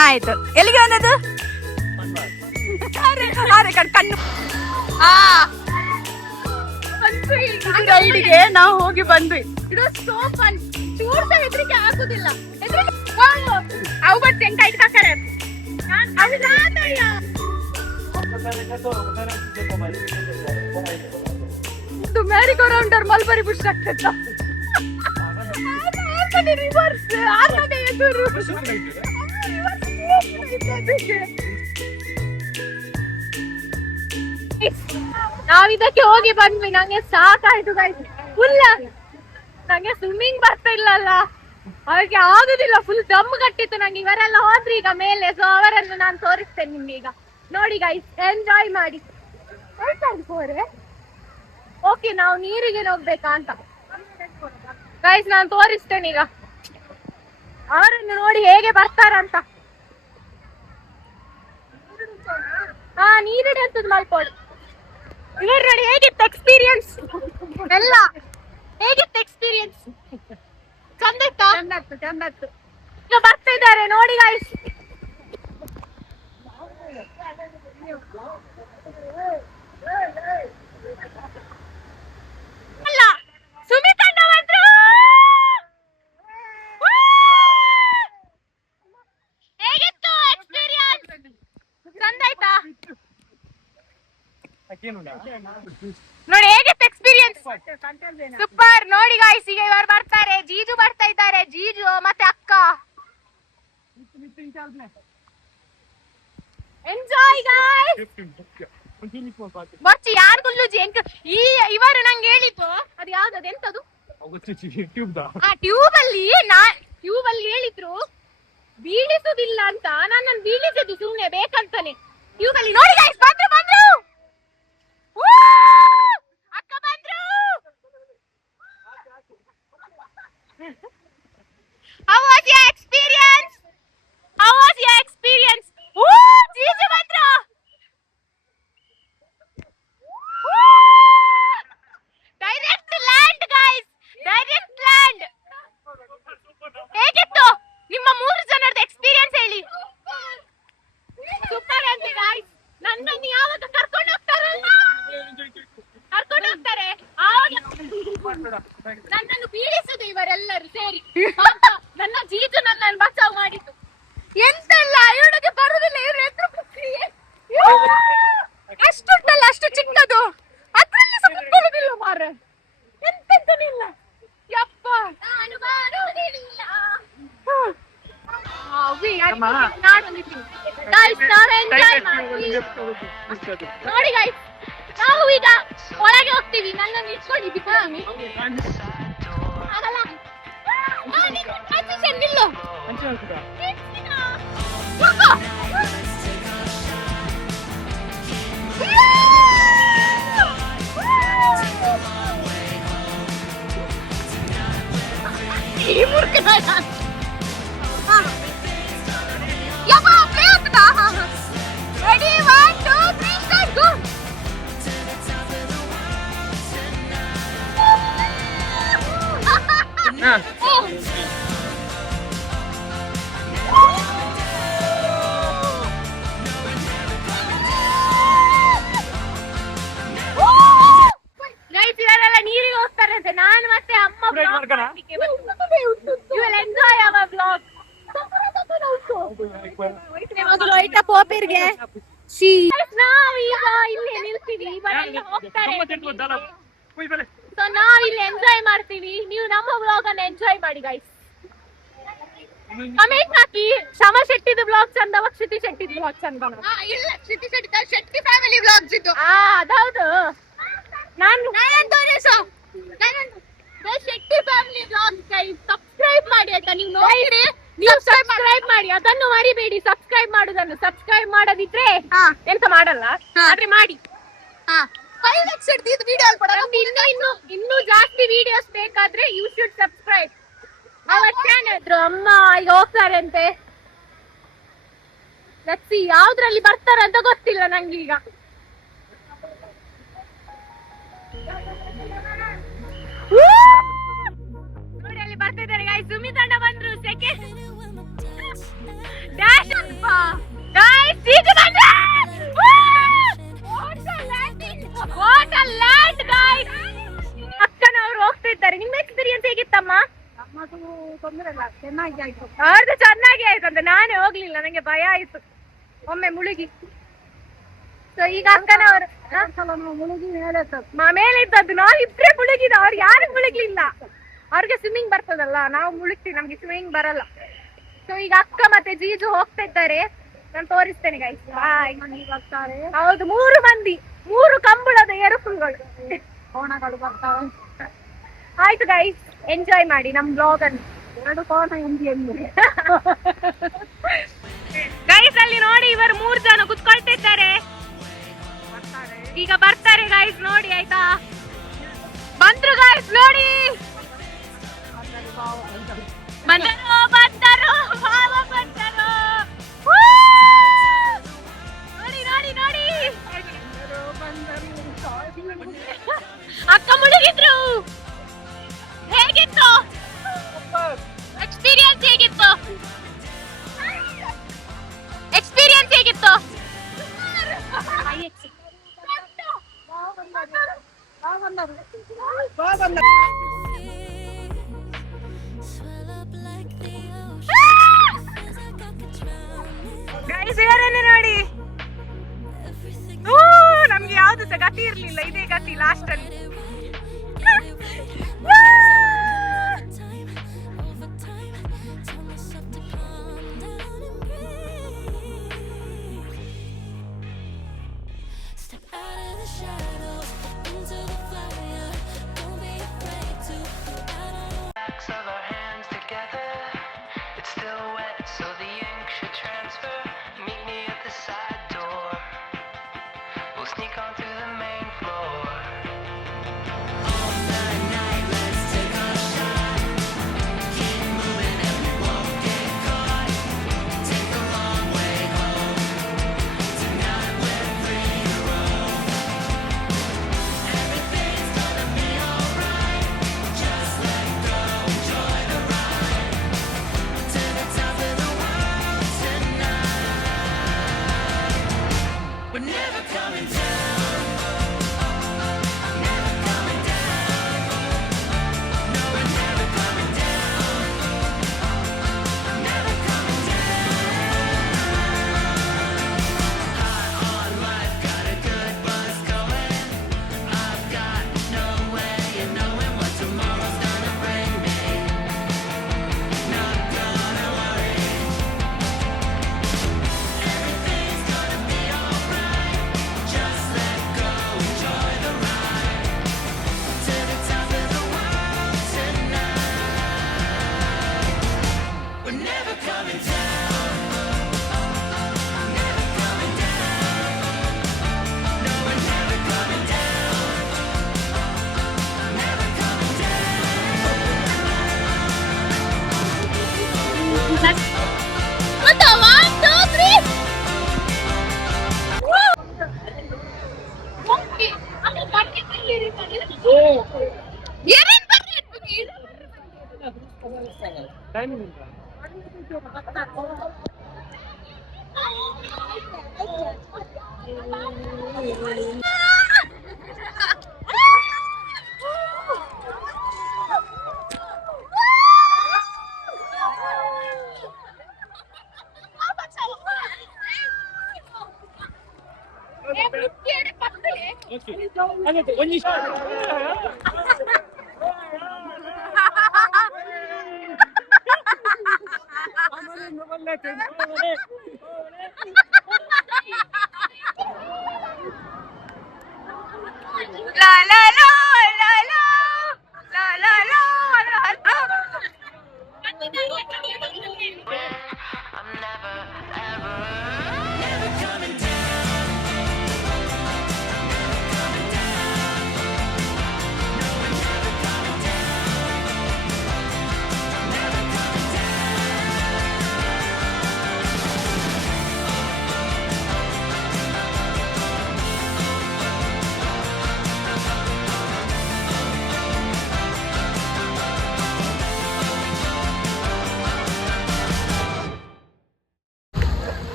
ಆಯ್ತು. ಎಲ್ಲಿಗೆ ಬಂದದ್ದು? ಕಣ್ಣು ರೈಡಿಗೆ ನಾವು ಹೋಗಿ ಬಂದ್ವಿ. ಇದು ಸೋ ಫನ್. ಚೂರ್ ಸಹ ಹೆದರಿಕೆ ಆಗುದಿಲ್ಲ. ಅವು ಬಟ್ ಎಂಕ ಇಟ್ಕಾಕರೆ ಇದು ಮ್ಯಾರಿ ಗೋ ರೌಂಡರ್ ಮಲ್ಬರಿ ಬುಷ್ ಆಗ್ತದ. ರಿವರ್ಸ್ ಆರ್ಮನೆ ಎದುರು ನಾವಿದಕ್ಕೆ ಹೋಗಿ ಬಂದ್ವಿ. ನಂಗೆ ಸಾಕಾಯ್ತು ಗೈಸ್. ಫುಲ್ ನಂಗೆ ಸ್ವಿಮ್ಮಿಂಗ್ ಬರ್ತಾ ಇಲ್ಲಲ್ಲ, ಹಾಗೆ ಆಗುದಿಲ್ಲ. ಫುಲ್ ದಮ್ ಕಟ್ಟಿತ್ತು ನಂಗೆ. ಇವರೆಲ್ಲ ಹೋದ್ರಿ ಈಗ ಮೇಲೆ, ಸೊ ಅವರನ್ನು ನಾನು ತೋರಿಸ್ತೇನೆ ನಿಮ್ಗೆ. ಈಗ ನೋಡಿ ಗೈಸ್, ಎಂಜಾಯ್ ಮಾಡಿ. ಓಕೆ, ನಾವು ನೀರಿಗೆ ಹೋಗ್ಬೇಕಾ ಅಂತ ಗೈಸ್ ನಾನು ತೋರಿಸ್ತೇನೆ ಈಗ ಅವರನ್ನು. ನೋಡಿ ಹೇಗೆ ಬರ್ತಾರಂತ. ಹಾ, ನೀರಿಡೆ ಅಂತದ್ದು ಮಲ್ಪೋಡು. ಇವರು ನೋಡಿ ಹೇಗಿತ್ತು ಎಕ್ಸ್ಪೀರಿಯನ್ಸ್ ಎಲ್ಲ. ಹೇಗಿತ್ತು ಎಕ್ಸ್ಪೀರಿಯನ್ಸ್? ಚಂದ ಇತ್ತಾ? ಚಂದ. ಈಗ ಬರ್ತಾ ಇದ್ದಾರೆ ನೋಡಿ ಗೈಸ್. ಅಲ್ಲ, ಸುಮಿತಣ್ಣ ಬಂದ್ರು. ಹೇಗಿತ್ತು ಎಕ್ಸ್ಪೀರಿಯನ್ಸ್? ಚಂದ ಆಯ್ತಾ? ನೋಡಿ ಹೇಗಿತ್ತು ಎಕ್ಸ್ಪೀರಿಯನ್ಸ್? ಸೂಪರ್. ನೋಡಿ ಗಾಯ್ಸ್, ಈಗ ಇವರು ಬರ್ತಾರೆ. ಜೀಜು ಬರ್ತಾ ಇದ್ದಾರೆ. ಜೀಜು ಮತ್ತೆ ಅಕ್ಕ. Enjoy guys. ಬಚ್ಚಿ ಯಾರು ಗುಲ್ಲುಜಿ ಇವರು ನಂಗೆ ಹೇಳಿದ್ದು ಅದು ಯಾವ್ದದು ಎಂತದು ಟ್ಯೂಬ್ ಅಲ್ಲಿ ಹೇಳಿದ್ರು ಬೀಳಿಸುದಿಲ್ಲ ಅಂತ. ನಾನು ಬೀಳಿಸಿದ್ದು ಸುಮ್ನೆ ಬೇಕಂತಾನೆ ಟ್ಯೂಬ್ ಅಲ್ಲಿ. ನೋಡಿ ಗಾಯ್ಸ್, ಬಂದ್ರು ಅಕ್ಕ ಬಂದ್ರು. How was your experience? Jiju ಬಂದ್ರು. Direct land guys, direct land. ಹೇಗಿತ್ತು ನಿಮ್ಮ 3 ಜನರದ ಎಕ್ಸ್ಪೀರಿಯನ್ಸ್ ಹೇಳಿ? ಸೂಪರ್ ಅಂತ ಗೈಸ್. ನನ್ನನ್ನು ಯಾವಾಗ ಕರ್ಕೊಂಡು ಹೋಗ್ತಾರೆ ಆವಾಗ ನನ್ನನ್ನು ಬೀಳಿಸುದು ಇವರೆಲ್ಲರೂ ಸೇರಿ. ನನ್ನ ಜೀಜು ನನ್ನನ್ನು ಬಚಾವ್ ಮಾಡಿದ್ದು. ಎಂತೆಲ್ಲ ಇವನಿಗೆ ಬರುದಿಲ್ಲ. ಇವ್ರ ಎದುರು ಅಷ್ಟುಂಟಲ್ಲ, ಅಷ್ಟು ಚಿಕ್ಕದು. ಅದ್ರಲ್ಲಿ ಸಹ ಕುತ್ಕೊಳ್ಳುದಿಲ್ಲ ಮಾರ್ರೆ. ಎಂತೆಂತನಿಲ್ಲ ಯಪ್ಪ. ನೋಡಿ ಗೈಸ್, ನಾವು ಈಗ ಒಳಗೆ ಹೋಗ್ತೀವಿ. ನನ್ನನ್ನು ಇಟ್ಕೊಂಡಿದ್ದೀವಿ ಆಗಲ್ಲ. ನಿಲ್ಲು ಈ ಮೂರ್ಖ ರೆಡಿ 1 2 3 ಸ್ಟಾರ್ಟ್ ಗೋ. ಇವರೆಲ್ಲ ನೀರಿಗೆ ಹೋಗ್ತಾರಂತೆ. ನಾನು ಮತ್ತೆ ಅಮ್ಮ ಎಂಜಾಯ್ ಅವರ್ ಬ್ಲಾಗ್. ಮೊದಲು ಐಟ ಪೋಪಿರ್ಗೆ ನಾವೀಗ ಇಲ್ಲಿ ನಿಲ್ತೀವಿ. ಹೋಗ್ತಾರೆ, ಸೊ ನಾವಿಲ್ಲಿ ಎಂಜಾಯ್ ಮಾಡ್ತೀವಿ. ನೀವು ನಮ್ಮ ಬ್ಲಾಗ್ ಅನ್ನು ಎಂಜಾಯ್ ಮಾಡಿ ಗೈಸ್. ಕಮೆಂಟ್ ಹಾಕಿ. ಶಮ ಶೆಟ್ಟಿದ ಬ್ಲಾಗ್ ಚಂದವ, ಶ್ರುತಿ ಶೆಟ್ಟಿದ ಬ್ಲಾಗ್ ಚಂದವ? ಇಲ್ಲ, ಶ್ರುತಿ ಶೆಟ್ಟಿ ಫ್ಯಾಮಿಲಿ ಬ್ಲಾಗ್ಸ್ ಇದ್ದು. ಅದೌದು. ನಾನು ಶೆಟ್ಟಿ ಫ್ಯಾಮಿಲಿ ಬ್ಲಾಗ್ ಸಬ್ಸ್ಕ್ರೈಬ್ ಮಾಡಿ ಆಯ್ತಾ? ನೀವು ನೋಡಿರಿ, ನೀವು ಸಬ್ಸ್ಕ್ರೈಬ್ ಮಾಡಿ. ಅದನ್ನು ಮರಿಬೇಡಿ ಸಬ್ಸ್ಕ್ರೈಬ್ ಮಾಡುದನ್ನು. ಸಬ್ಸ್ಕ್ರೈಬ್ ಮಾಡದಿದ್ರೆ ಎಂತ ಮಾಡಲ್ಲ, ಆದ್ರೆ ಮಾಡಿ. ಇನ್ನೂ ಜಾಸ್ತಿ ವಿಡಿಯೋಸ್ ಬೇಕಾದ್ರೆ you should subscribe our channel. ಅಮ್ಮ ಈಗ ಹೋಗ್ತಾರಂತೆ. ಲಕ್ಸಿ ಯಾವ್ದ್ರಲ್ಲಿ ಬರ್ತಾರಂತ ಗೊತ್ತಿಲ್ಲ ನಂಗೀಗ. ನೋಡಿ ಅಲ್ಲಿ ಬರ್ತಿದ್ದಾರೆ ಗಾಯ್ಸ್. ಸುಮಿತಣ್ಣ ಬಂದ್ರು. ಸೆಕೆಂಡ್ ಡ್ಯಾಶ್ ಗೈಸ್ ಈಗ ಬಂದೆ ಹೋಟೆಲ್ ಲ್ಯಾಂಡ್ ಗೈಸ್. ಅಕ್ಕನವರು ಹೋಗ್ತಿದ್ದಾರೆ. ನಿಮ್ಮ ಎಕ್ಸ್ಪೀರಿಯನ್ಸ್ ಹೇಗಿತ್ತಮ್ಮ? ತೊಂದರೆ ಇಲ್ಲ, ಚೆನ್ನಾಗಿ ಆಯ್ತು. ಅವ್ರದ್ದು ಚೆನ್ನಾಗಿ ಆಯ್ತು ಅಂತ ನಾನೇ ಹೋಗ್ಲಿಲ್ಲ, ನಂಗೆ ಭಯ ಆಯ್ತು ಒಮ್ಮೆ ಮುಳುಗಿ. ಸೊ ಈಗ ಅಕ್ಕನವರು ಮುಳುಗಿ ಮೇಲೆ ಮೇಲೆ ಇದ್ದದ್ದು ನಾವಿಬ್ರೇ ಮುಳುಗಿದ, ಅವ್ರು ಯಾರು ಮುಳುಗ್ಲಿಲ್ಲ. ಅವ್ರಿಗೆ ಸ್ವಿಮ್ಮಿಂಗ್ ಬರ್ತದಲ್ಲ, ನಾವು ಮುಳುಗ್ತೀವಿ, ನಮ್ಗೆ ಸ್ವಿಮ್ಮಿಂಗ್ ಬರಲ್ಲ. ಸೊ ಈಗ ಅಕ್ಕ ಮತ್ತೆ ಜೀಜು ಹೋಗ್ತಾ ಇದ್ದಾರೆ, ನಾನು ತೋರಿಸ್ತೇನೆ ಗೈಸ್. ಬಾಯ್. ಬರ್ತಾರೆ, ಹೌದು 3 ಮಂದಿ, 3 ಕಂಬಳದ ಏರುಫುಲ್ಗಳು, ಕೋಣಗಳು ಬರ್ತಾವೆ. ಆಯ್ತು ಗೈಸ್, ಎಂಜಾಯ್ ಮಾಡಿ ನಮ್ ಬ್ಲಾಗ್ ಅನ್ನು. 2 ಕೋಣ ಎಂದಿ ಗೈಸ್ ಅಲ್ಲಿ ನೋಡಿ, ಇವರು 3 ಜನ ಕುತ್ಕೊಳ್ತಿದ್ದಾರೆ. ಈಗ ಬರ್ತಾರೆ ಗೈಸ್, ನೋಡಿ ಆಯ್ತಾ. ಬಂದ್ರು ಗೈಸ್, ನೋಡಿ ಬಂದರು ಬಂದರು ಭಾವ ಬಂದರು. ನೋಡಿ ನೋಡಿ ನೋಡಿ, ಅಕ್ಕ ಮುಳುಗಿದ್ರು. ಹೇಗಿತ್ತು ಎಕ್ಸ್ಪೀರಿಯನ್ಸ್? ಹೇಗಿತ್ತು ಎಕ್ಸ್ಪೀರಿಯನ್ಸ್? ಹೇಗಿತ್ತು? ಗೈಸ್ ಇವರನ್ನೇ ನೋಡಿ. ನಮ್ಗೆ ಯಾವ್ದು ಸಹ ಗತಿ ಇರ್ಲಿಲ್ಲ, ಇದೇ ಗತಿ ಲಾಸ್ಟ್ ಅಲ್ಲಿ. Sneak onto the main floor.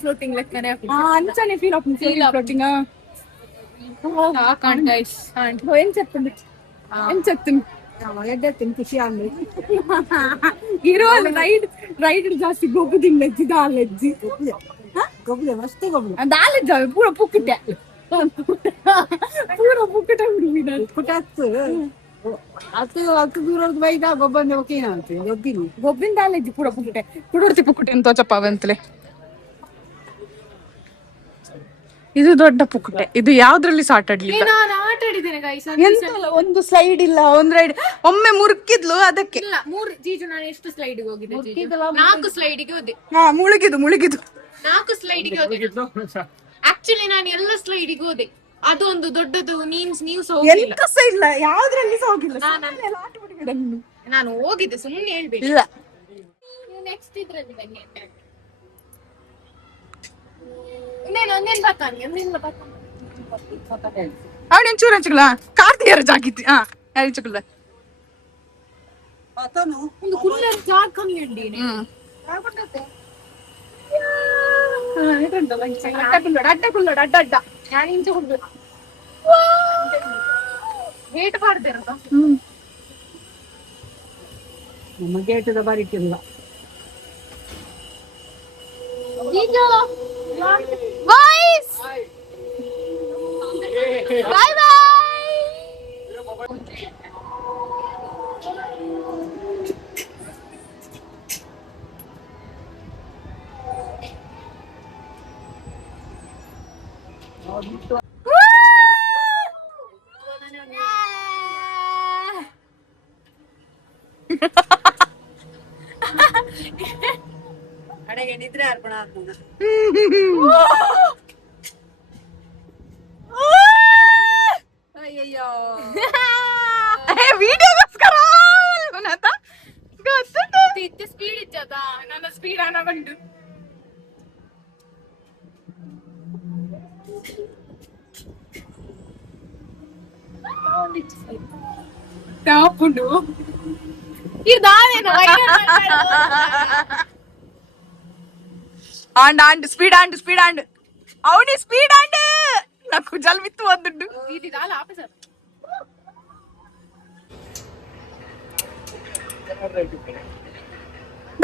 Floating ಲೆಕ್ಕನೆ ಅಂಚನೆ ಫೀಲ್ ಆಫ್ ಫ್ಲೋಟಿಂಗ್ ಏನ್ చెప్తుంది ఏం చెప్తుంది ఎడ్డెత్తింది ఖుషి అంది ఈరోజు రైడ్ ಜಾಸ್ತಿ ಗೊಬ್ಬು ತಿನ್ನಜ್ಜಿ ದಾಲೆಜ್ಜಿ ಗೊಬ್ಬು ಮಸ್ತ್ ಗೊಬ್ಬು ದಾಲೆಜ್ಜ ಪೂರ ಪುಕ್ಕಟೆ ಪೂರ ಪುಕ್ಕಟೆ ಬಿಡುವಿನ ಪುಟಾತ್ತು ಅದು ದೂರದ ಬೈದ ಗೊಬ್ಬಂದೆ ಓಕೆ ಅಂತ ಗೊಬ್ಬಿನ ದಾಲೆಜ್ಜಿ ಪೂರ ಪುಕ್ಕಟೆ ಕುಡುರ್ತಿ ಪುಕ್ಕಟೆ ಅಂತ ಚಪ್ಪಾವಂತಲೆ ಇದು ದೊಡ್ಡ ಪುಕ್ಕಟೆ. ಇದು ಯಾವ್ದ್ರಲ್ಲಿ ಸಾಟ್ ಆಡ್ಲಿಲ್ಲ. ನಾನು ಆಟ ಆಡಿದ್ದೇನೆ ಗೈಸ್. ಎಂತಲ್ಲ ಒಂದು ಸ್ಲೈಡ್ ಇಲ್ಲ, ಒಂದ್ ರೈಡ್ ಒಮ್ಮೆ ಮುರುಕಿದ್ಲು ಅದಕ್ಕೆ. ಇಲ್ಲ ಜೀಜು ನಾನು ಎಷ್ಟು ಸ್ಲೈಡ್ ಹೋಗಿದ್ದೆ? 4 ಸ್ಲೈಡಿಗೆ ಹೋದೆ. ಹಾ ಮುಳುಗಿದು 4 ಸ್ಲೈಡಿಗೆ ಹೋದೆ. ಆಕ್ಚುಲಿ ನಾನು ಎಲ್ಲ ಸ್ಲೈಡಿಗೆ ಹೋದೆ. ಅದು ಒಂದು ದೊಡ್ಡದು ನೀವು ಸಹ ಹೋಗಿಲ್ಲ. ಎಂತ ಸಹ ಇಲ್ಲ, ಯಾವ್ದ್ರಲ್ಲಿ ಸಹ ಹೋಗಿಲ್ಲ. ನಾನು ಹೋಗಿದ್ದೆ, ಸುಮ್ಮನೆ ಹೇಳ್ಬೇಕು. ಇಲ್ಲ ನೆಕ್ಸ್ಟ್ ಇದ್ರಲ್ಲಿ ಬನ್ನಿ. ಇನ್ನೇನು ಬರ್ತಾನೆ ಅವನು ಚೂರು ಹಂಚುಗಳ ಕಾರ್ತಿಯರ ಜಾಗಿತ್ತು. ಹಾ ಹಂಚುಗಳ ಒಂದು ಕುಲ್ಲರ್ ಜಾಗ ಕಮ್ಮಿ ಉಂಡಿ. ಅಡ್ಡ ನಾನು ಇಂಚೆ ಹುಡುಗ ವೇಟ್ ಮಾಡ್ತೇನಲ್ಲ ನಮ್ಮ ಗೇಟದ ಬರಿತಿಲ್ಲ. Boys! Bye bye! ಕಡೆಗೆ ನಿದ್ರೆ ಅರ್ಪಣ ಆಗ್ತದೆ. ಅಯ್ಯಯ್ಯೋ ವಿಡಿಯೋಗೋಸ್ಕರ ಇತ್ತು ಸ್ಪೀಡ್ ಇದ್ದದ ನನ್ನ ಸ್ಪೀಡ್ ಅನ್ನ ಬಂದು ಟಾಪ್ ಉಂಟು ಇದಾವೇನು ಆಂಡ್ ಸ್ಪೀಡ್ ಅವನಿ ಸ್ಪೀಡ್ ಆಂಡ್ నాకు జల్మిత్తు వద్దుండు ఇది దాల ఆఫీసర్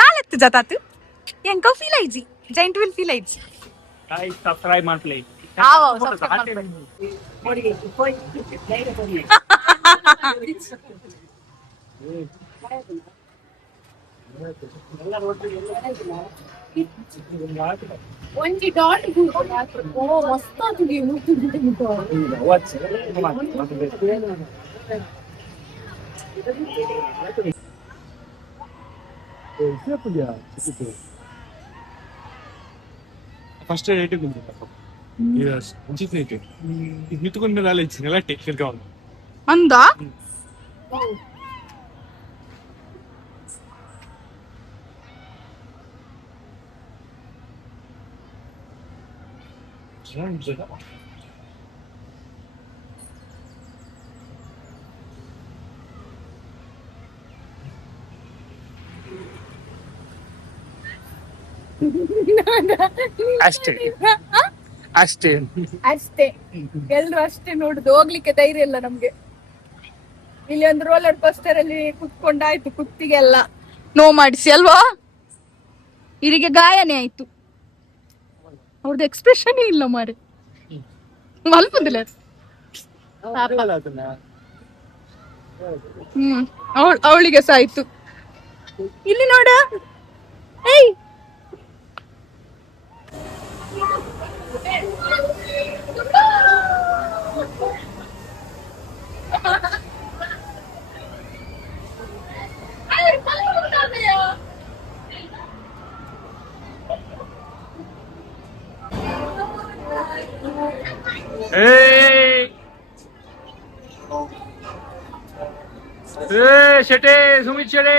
దాలెత్తు జతాతు ఎంకో ఫీల్ ఐజి జైంట్ విల్ ఫీల్ ఐజి guys subscribe and play ఆవో సబ్స్క్రైబ్ ಒಂಜಿ ಡಾಟ್ ಓ ಮಸ್ತ್ ಆತುಗೆ ಮುಟ್ಟು ఫస్ట్ రేటింగ్ ఉంది yes మంచి రేటింగ్ ఇది మిత్తుకున్న నాలెడ్జ్ ఎలా టెక్నికల్ గా ఉంది అందా ಅಷ್ಟೇ ಅಷ್ಟೇ ಅಷ್ಟೇ ಎಲ್ರು ಅಷ್ಟೇ ನೋಡುದು, ಹೋಗ್ಲಿಕ್ಕೆ ಧೈರ್ಯ ಇಲ್ಲ ನಮ್ಗೆ. ಇಲ್ಲಿ ಒಂದು ರೋಲರ್ ಕೋಸ್ಟರ್ ಅಲ್ಲಿ ಕುತ್ಕೊಂಡಾಯ್ತು, ಕುತ್ತಿಗೆಲ್ಲ ನೋ ಮಾಡಿಸಿ ಅಲ್ವಾ, ಇಲ್ಲಿಗೆ ಗಾಯನೇ ಆಯ್ತು. ಅವ್ರದ್ದು ಎಕ್ಸ್ಪ್ರೆಷನ್ ಇಲ್ಲ ಮಾರೆ, ಮಲ್ಪದಿಲ್ಲ. ಅವಳಿಗೆ ಸಹ ಆಯ್ತು. ಇಲ್ಲಿ ನೋಡ, ಏಯ್ ಶೆಟ್ಟೆ ಸುಮಿತ್ ಶೆಟ್ಟೆ